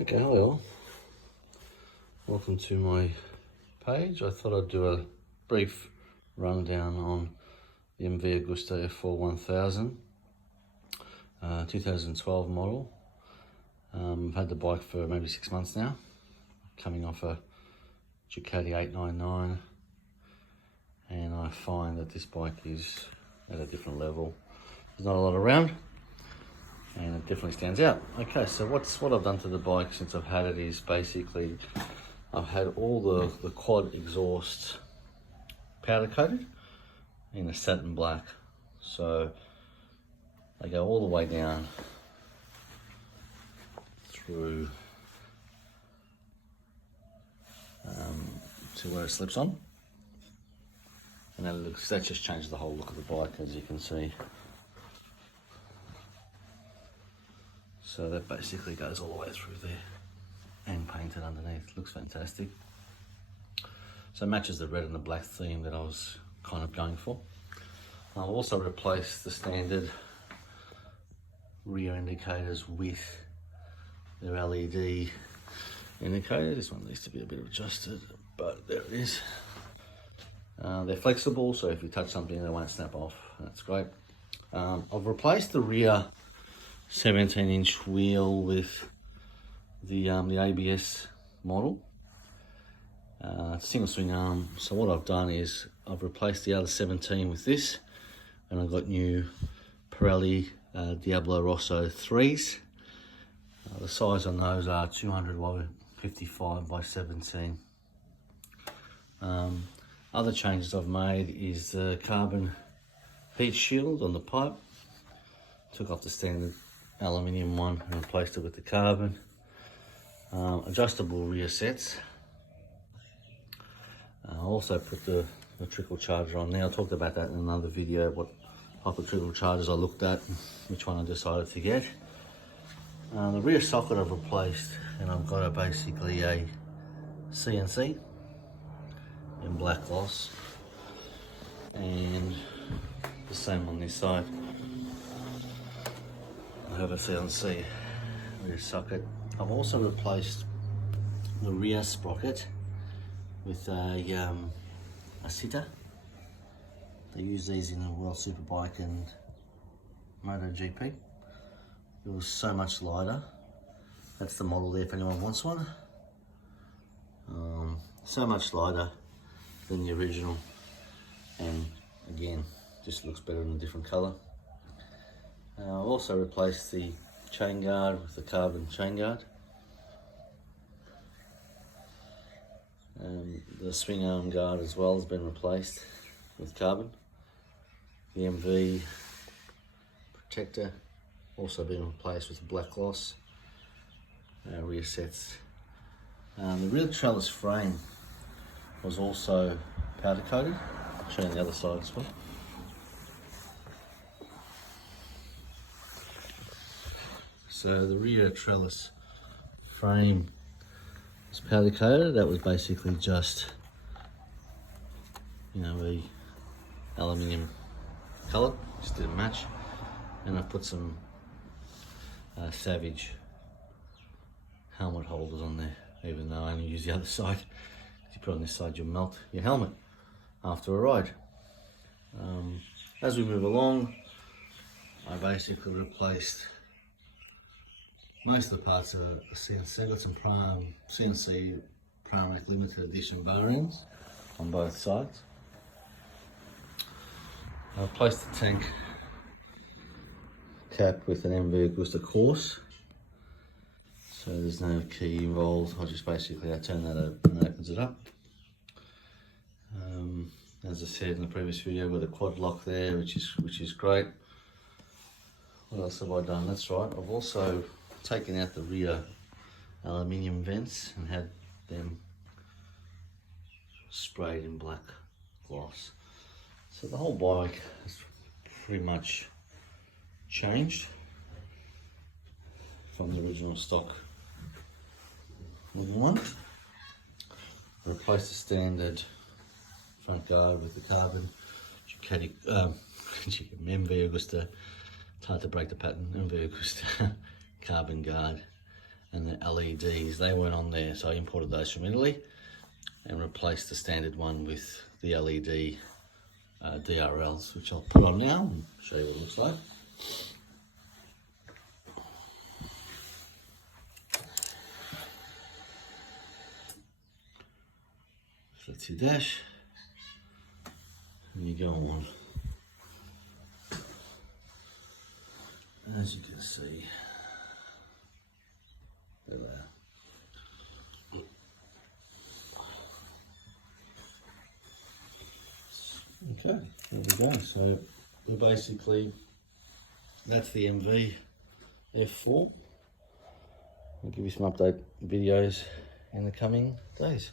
Okay, hello. Welcome to my page. I thought I'd do a brief rundown on the MV Agusta F4 1000, 2012 model. I've had the bike for maybe 6 months now, coming off a Ducati 899, and I find that this bike is at a different level. There's not a lot around, and it definitely stands out. Okay, so what I've done to the bike since I've had it is basically I've had all the quad exhaust powder coated in a satin black. So they go all the way down through to where it slips on. And that just changed the whole look of the bike, as you can see. So that basically goes all the way through there and painted underneath. Looks fantastic. So it matches the red and the black theme that I was kind of going for. I've also replaced the standard rear indicators with their LED indicator. This one needs to be a bit adjusted, but there it is. They're flexible, so if you touch something they won't snap off. That's great. I've replaced the rear 17-inch wheel with the ABS model, single swing arm. So what I've done is I've replaced the other 17 with this, and I've got new Pirelli Diablo Rosso 3s. The size on those are 200 by 55 by 17. Other changes I've made is the carbon heat shield on the pipe. Took off the standard aluminium one and replaced it with the carbon. Adjustable rear sets. I also put the trickle charger on there. I talked about that in another video, what type of trickle chargers I looked at, which one I decided to get. The rear socket I've replaced, and I've got basically a CNC in black gloss, and the same on this side. I have a CNC rear socket. I've also replaced the rear sprocket with a sitter. They use these in the World Superbike and MotoGP. It was so much lighter. That's the model there if anyone wants one. So much lighter than the original, and again, just looks better in a different colour. I've also replaced the chain guard with the carbon chain guard. The swing arm guard as well has been replaced with carbon. The MV protector also been replaced with black gloss. Rear sets. The rear trellis frame was also powder coated. I'll show you the other side as well. So the rear trellis frame was powder coated. That was basically just, the aluminium colour, just didn't match. And I put some Savage helmet holders on there, even though I only use the other side. If you put it on this side, you'll melt your helmet after a ride. As we move along, I basically replaced most of the parts of the CNC. Got some CNC Pramac limited edition bar ends on both sides. I replaced the tank cap with an MV Agusta course. So there's no key involved. I turn that open and it opens it up. As I said in the previous video, with a quad lock there, which is great. What else have I done? That's right, I've also taken out the rear aluminium vents and had them sprayed in black gloss. So the whole bike has pretty much changed from the original stock looking one. I replaced the standard front guard with the carbon Ducati MV Agusta. It's hard to break the pattern. MV Agusta carbon guard. and the LEDs, they weren't on there, so I imported those from Italy and replaced the standard one with the LED DRLs, which I'll put on now and show you what it looks like. So that's your dash, and you go on. As you can see, there they are. Okay, there we go. So we're basically, that's the MV F4. I'll give you some update videos in the coming days.